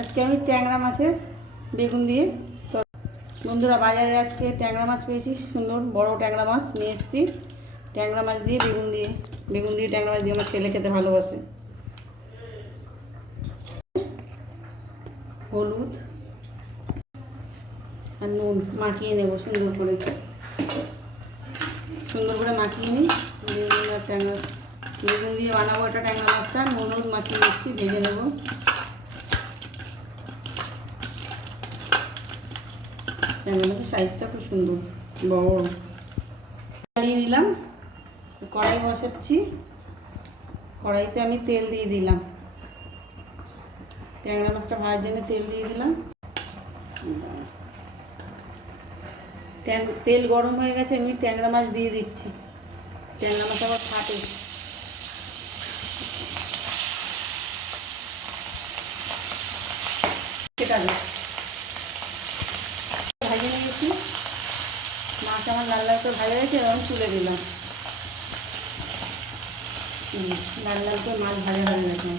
আজকে আমি ট্যাংরা মাছের বেগুন দিয়ে বন্ধুরা বাজারে আজকে ট্যাংরা মাছ পেয়েছি, সুন্দর বড় ট্যাংরা মাছ নিয়ে এসেছি। ট্যাংরা মাছ দিয়ে বেগুন দিয়ে বেগুন দিয়ে ট্যাংরা মাছ দিয়ে আমার ছেলে খেতে ভালোবাসে। হলুদ আর নুন মাখিয়ে নেব, সুন্দর করে সুন্দর করে মাখিয়ে নিই। বেগুন আর ট্যাংরা বেগুন দিয়ে বানাবো এটা ট্যাংরা মাছটা, নুন হলুদ মাখিয়ে নিচ্ছি, ভেজে নেব। ট্যাংরা সাইজটা খুব সুন্দর, বড়। চালিয়ে নিলাম, কড়াই বসাচ্ছি। কড়াইতে আমি তেল দিয়ে দিলাম। ট্যাংরা মাছটা ভাজার জন্য তেল দিয়ে দিলাম। তেল গরম হয়ে গেছে, আমি ট্যাংরা মাছ দিয়ে দিচ্ছি। ট্যাংরা মাছ আবার ফাটে। সেটা দিই। ভাজে নিয়েছি মাছ আমার লাল লাল করে ভাজা গেছে এবং তুলে দিলাম। লাল লাল করে মাছ ভাজা হয়ে গেছে।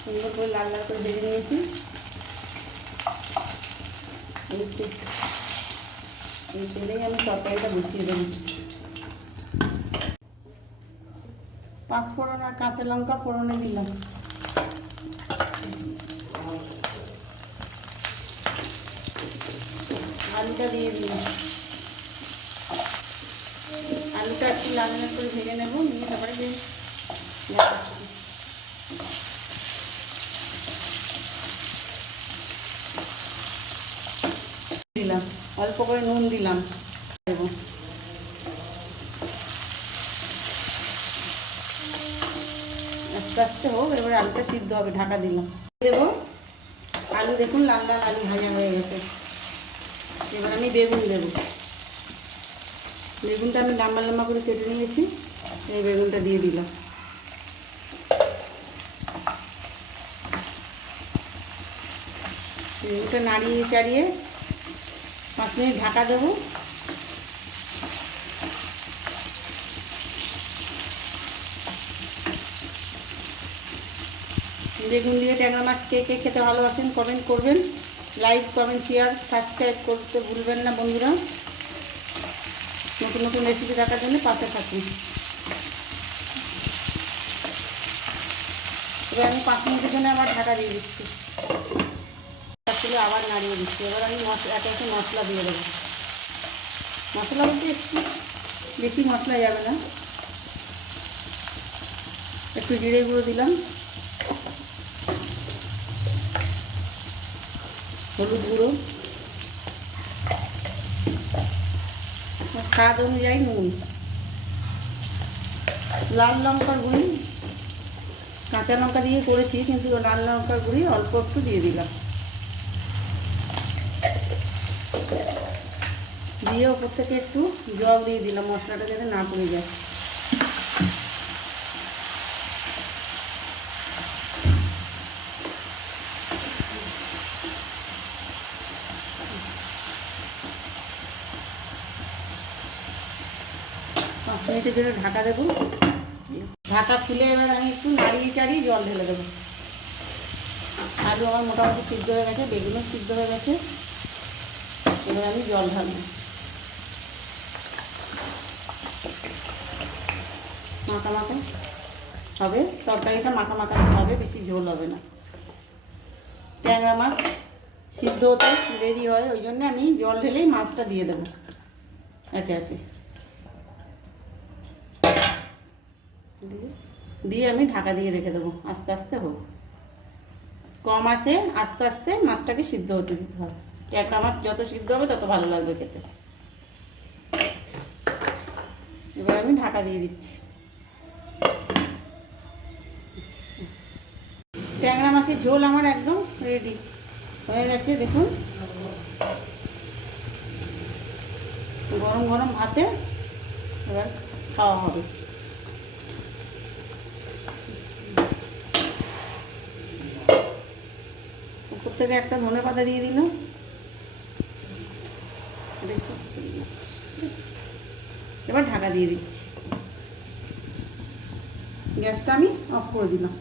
সুন্দর করে লাল লাল করে ভেজে নিয়েছি। এই এই তেলেই আমি তরকারিটা বসিয়ে দেবো। পাঁচ ফোড়ন আর কাঁচা লঙ্কা ফোড়নে দিলাম। আলুটা দিয়ে দিলাম। আলুটা একটু লাল লাল করে ভেজে নেব, নিয়ে তারপরে যে দিলাম, অল্প করে নুন দিলাম। আস্তে আস্তে হোক, এবারে আলুটা সিদ্ধ হবে, ঢাকা দিলাম দেবো। আলু দেখুন, লাল লাল আলু ভাজা হয়ে গেছে। এবার আমি বেগুন দেব। বেগুনটা আমি লম্বা লম্বা করে কেটে নিয়েছি, এই বেগুনটা দিয়ে দিলাম। বেগুনটা নাড়িয়ে চাড়িয়ে পাঁচ মিনিট ঢাকা দেবো। বেগুন দিয়ে ট্যাংরা মাছ কে কে খেতে ভালোবাসেন কমেন্ট করবেন। লাইক কমেন্ট শেয়ার সাবস্ক্রাইব করতে ভুলবেন না বন্ধুরা। নতুন নতুন রেসিপি দেখার জন্য পাশে থাকুন। এবার আমি পাঁচ মিনিটের জন্য আবার ঢাকা দিয়ে দিচ্ছি। তারপরে আবার নাড়িয়ে দিচ্ছি। এবার আমি মশলা একে একে মশলা দিয়ে দেবো। মশলা বলতে একটু বেশি মশলা যাবে না। একটু জিরে গুঁড়ো দিলাম। হলুদ গুঁড়ো। স্বাদ অনুযায়ী নুন। লাল লঙ্কার গুঁড়ি। কাঁচা লঙ্কা দিয়ে করেছি, কিন্তু লাল লঙ্কার গুঁড়ি অল্প একটু দিয়ে দিলাম। দিয়ে ওপর থেকে একটু জল দিয়ে দিলাম, মশলাটা যাতে না পড়ে যায়। পাঁচ মিনিটের জন্য ঢাকা দেবো। ঢাকা খুলে এবার আমি একটু নাড়িয়ে চাড়িয়ে জল ঢেলে দেবো। আলু আমার মোটামুটি সিদ্ধ হয়ে গেছে, বেগুনও সিদ্ধ হয়ে গেছে। এবার আমি জল ঢালবো। মাখা মাখা হবে, তরকারিটা মাখা মাখা হবে, বেশি ঝোল হবে না। ট্যাংরা মাছ সিদ্ধ হতে দেরি হয়, ওই জন্য আমি জল ঢেলেই মাছটা দিয়ে দেবো। একে একে। দিয়ে আমি ঢাকা দিয়ে রেখে দেবো, আস্তে আস্তে হোক। কম আসে আস্তে আস্তে মাছটাকে সিদ্ধ হতে দিতে হবে। একটা মাছ যত সিদ্ধ হবে তত ভালো লাগবে খেতে। এবার আমি ঢাকা দিয়ে দিচ্ছি। ট্যাংরা মাছের ঝোল আমার একদম রেডি হয়ে গেছে, দেখুন। গরম গরম ভাতে এবার খাওয়া হবে। উপর থেকে একটা ধনে পাতা দিয়ে দিল। এবার ঢাকা দিয়ে দিচ্ছি। গ্যাসটা আমি অফ করে দিলাম।